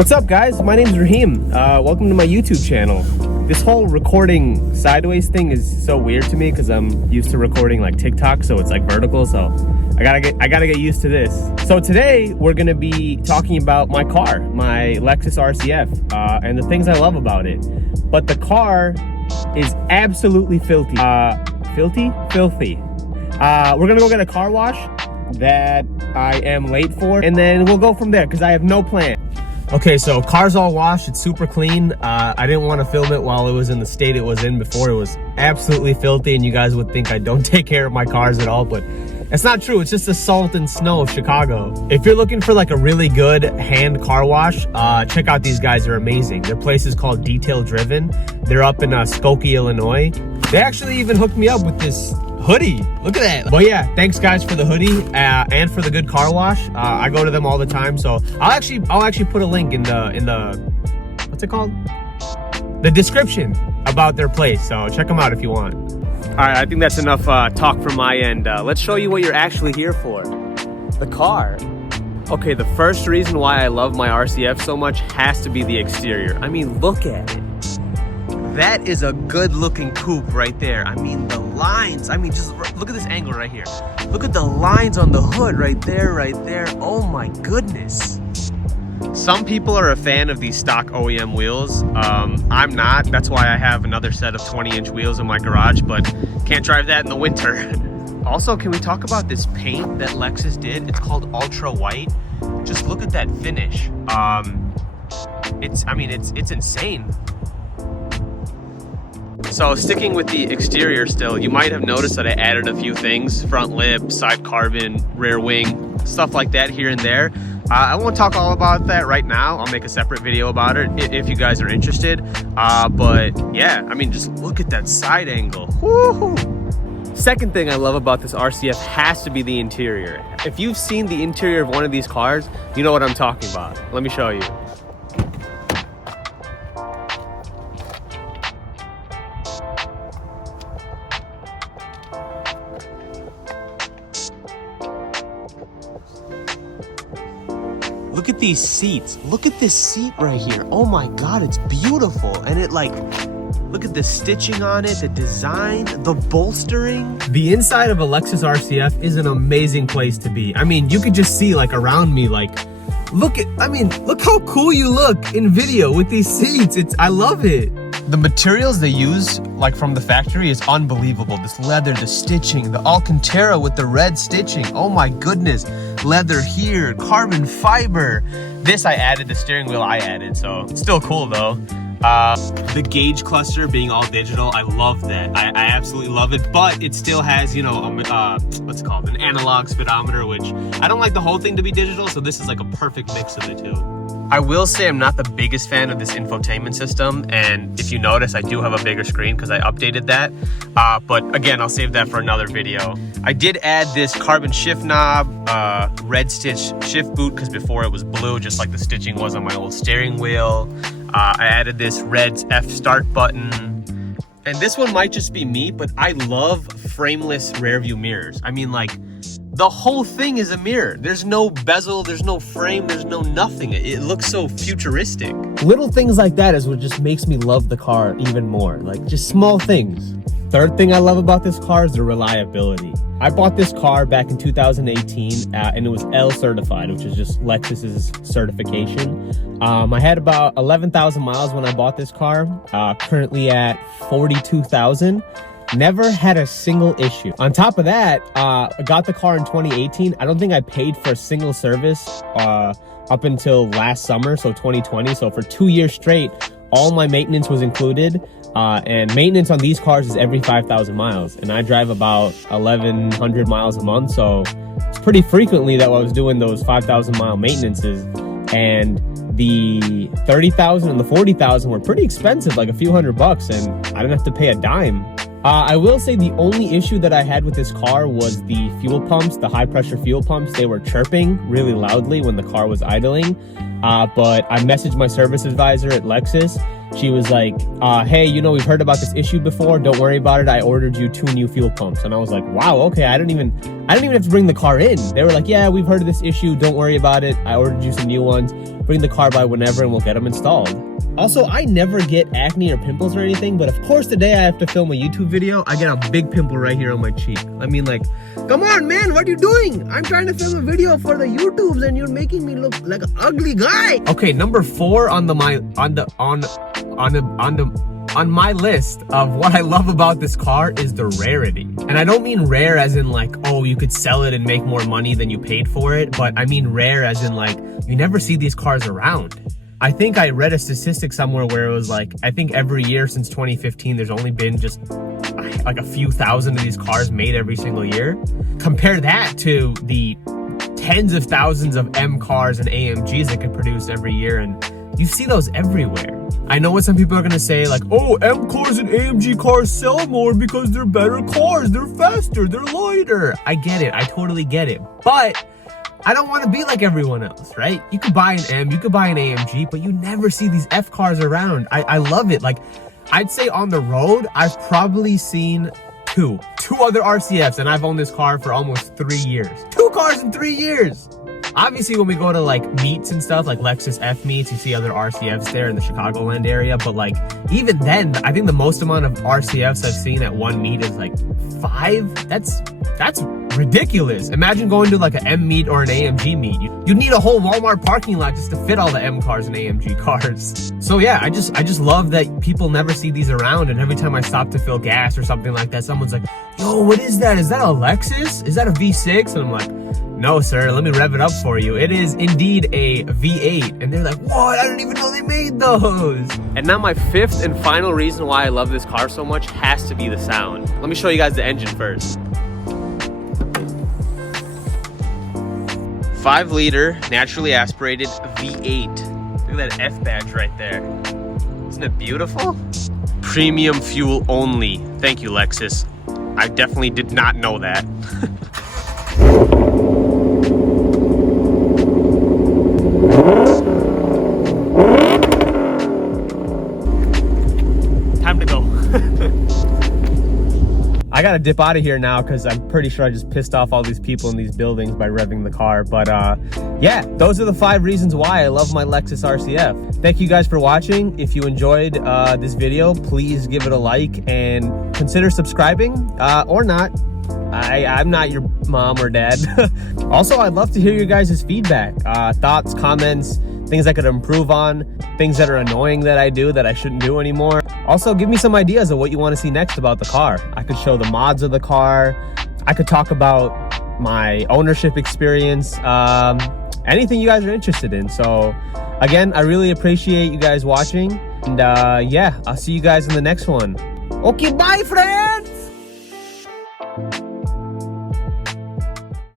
What's up, guys? My name's Raheem. Welcome to my YouTube channel. This whole recording sideways thing is so weird to me because I'm used to recording like TikTok, so it's like vertical, so I gotta get used to this. So today we're gonna be talking about my car, my Lexus RCF, and the things I love about it. But the car is absolutely filthy. Filthy. We're gonna go get a car wash that I am late for, and then we'll go from there because I have no plan. Okay, so car's all washed, it's super clean. I didn't want to film it while it was in the state it was in before. It was absolutely filthy, and you guys would think I don't take care of my cars at all, but it's not true. It's just the salt and snow of Chicago. If you're looking for like a really good hand car wash, check out these guys. They're amazing. Their place is called Detail Driven. They're up in Skokie, Illinois. They actually even hooked me up with this hoodie. Look at that. But yeah, thanks guys for the hoodie and for the good car wash. I go to them all the time, so I'll actually put a link in the what's it called, the description about their place, so check them out if you want. All right, I think that's enough talk from my end. Let's show you what you're actually here for, the car. Okay, the first reason why I love my RCF so much has to be the exterior. I mean, look at it. That is a good looking coupe right there. I mean, the lines, just look at this angle right here. Look at the lines on the hood right there. Oh my goodness. Some people are a fan of these stock OEM wheels. I'm not. That's why I have another set of 20-inch wheels in my garage, but can't drive that in the winter. Also, can we talk about this paint that Lexus did? It's called Ultra White. Just look at that finish. It's insane. So sticking with the exterior still, you might have noticed that I added a few things: front lip, side carbon, rear wing, stuff like that here and there. I won't talk all about that right now. I'll make a separate video about it if you guys are interested. But yeah, just look at that side angle. Woo-hoo. Second thing I love about this RCF has to be the interior. If you've seen the interior of one of these cars, you know what I'm talking about. Let me show you. Look at these seats. Look at this seat right here. Oh my God, it's beautiful. And it look at the stitching on it, the design, the bolstering. The inside of a Lexus RCF is an amazing place to be. You could just see around me, look how cool you look in video with these seats. I love it. The materials they use, from the factory, is unbelievable. This leather, the stitching, the Alcantara with the red stitching. Oh my goodness. Leather here, carbon fiber. This I added, the steering wheel I added, so it's still cool though. The gauge cluster being all digital, I love that. I absolutely love it, but it still has, what's it called? An analog speedometer, which I don't like the whole thing to be digital, so this is like a perfect mix of the two. I will say I'm not the biggest fan of this infotainment system, and if you notice, I do have a bigger screen because I updated that. But again, I'll save that for another video. I did add this carbon shift knob, red stitch shift boot, because before it was blue, just like the stitching was on my old steering wheel. I added this red F start button. And this one might just be me, but I love frameless rear view mirrors. The whole thing is a mirror. There's no bezel, there's no frame, there's no nothing. It looks so futuristic. Little things like that is what just makes me love the car even more. Just small things. Third thing I love about this car is the reliability. I bought this car back in 2018 and it was L certified, which is just Lexus's certification. I had about 11,000 miles when I bought this car, currently at 42,000. Never had a single issue. On top of that, I got the car in 2018. I don't think I paid for a single service up until last summer, so 2020. So for 2 years straight, all my maintenance was included. And maintenance on these cars is every 5,000 miles. And I drive about 1,100 miles a month. So it's pretty frequently that I was doing those 5,000 mile maintenances. And the 30,000 and the 40,000 were pretty expensive, like a few $100, and I didn't have to pay a dime. I will say the only issue that I had with this car was the fuel pumps, the high pressure fuel pumps. They were chirping really loudly when the car was idling. But I messaged my service advisor at Lexus She was like, hey, you know, we've heard about this issue before. Don't worry about it. I ordered you 2 new fuel pumps. And I was like, wow, okay. I didn't even have to bring the car in. They were like, yeah, we've heard of this issue. Don't worry about it. I ordered you some new ones. Bring the car by whenever and we'll get them installed. Also, I never get acne or pimples or anything, but of course the day I have to film a YouTube video, I get a big pimple right here on my cheek. I mean, like, come on, man, what are you doing? I'm trying to film a video for the YouTubes and you're making me look like an ugly guy. Okay, number 4 on my list of what I love about this car is the Rarity. And I don't mean rare as in like, oh, you could sell it and make more money than you paid for it, but I mean rare as in like, you never see these cars around. I think I read a statistic somewhere where it was like, I think every year since 2015, there's only been just like a few thousand of these cars made every single year. Compare that to the tens of thousands of M cars and AMGs that could produce every year, and you see those everywhere. I know what some people are gonna say, like, oh, M cars and AMG cars sell more because they're better cars, they're faster, they're lighter. I get it, I totally get it, but I don't want to be like everyone else, right? You could buy an M, you could buy an AMG, but you never see these F cars around. I love it. Like, I'd say on the road, I've probably seen two other RCFs, and I've owned this car for almost 3 years. 2 cars in 3 years. Obviously, when we go to like meets and stuff, like Lexus F meets, you see other RCFs there in the Chicagoland area. But like, even then, I think the most amount of RCFs I've seen at one meet is like 5. That's ridiculous. Imagine going to like an M meet or an AMG meet. You need a whole Walmart parking lot just to fit all the M cars and AMG cars. So yeah, I just love that people never see these around, and every time I stop to fill gas or something like that, someone's like, yo, what is that? Is that a Lexus? Is that a V6? And I'm like, no, sir, let me rev it up for you. It is indeed a V8. And they're like, what? I didn't even know they made those. And now my 5th and final reason why I love this car so much has to be the sound. Let me show you guys the engine first. 5-liter, naturally aspirated V8. Look at that F badge right there. Isn't it beautiful? Premium fuel only. Thank you, Lexus. I definitely did not know that. Time to go. I gotta dip out of here now because I'm pretty sure I just pissed off all these people in these buildings by revving the car. But yeah, those are the 5 reasons why I love my Lexus RCF. Thank you guys for watching. If you enjoyed this video, please give it a like and consider subscribing or not. I'm not your mom or dad. Also, I'd love to hear your guys' feedback, thoughts, comments, things I could improve on, things that are annoying that I do that I shouldn't do anymore. Also, give me some ideas of what you want to see next about the car. I could show the mods of the car. I could talk about my ownership experience, anything you guys are interested in. So again, I really appreciate you guys watching. And yeah, I'll see you guys in the next one. Okay, bye, friends!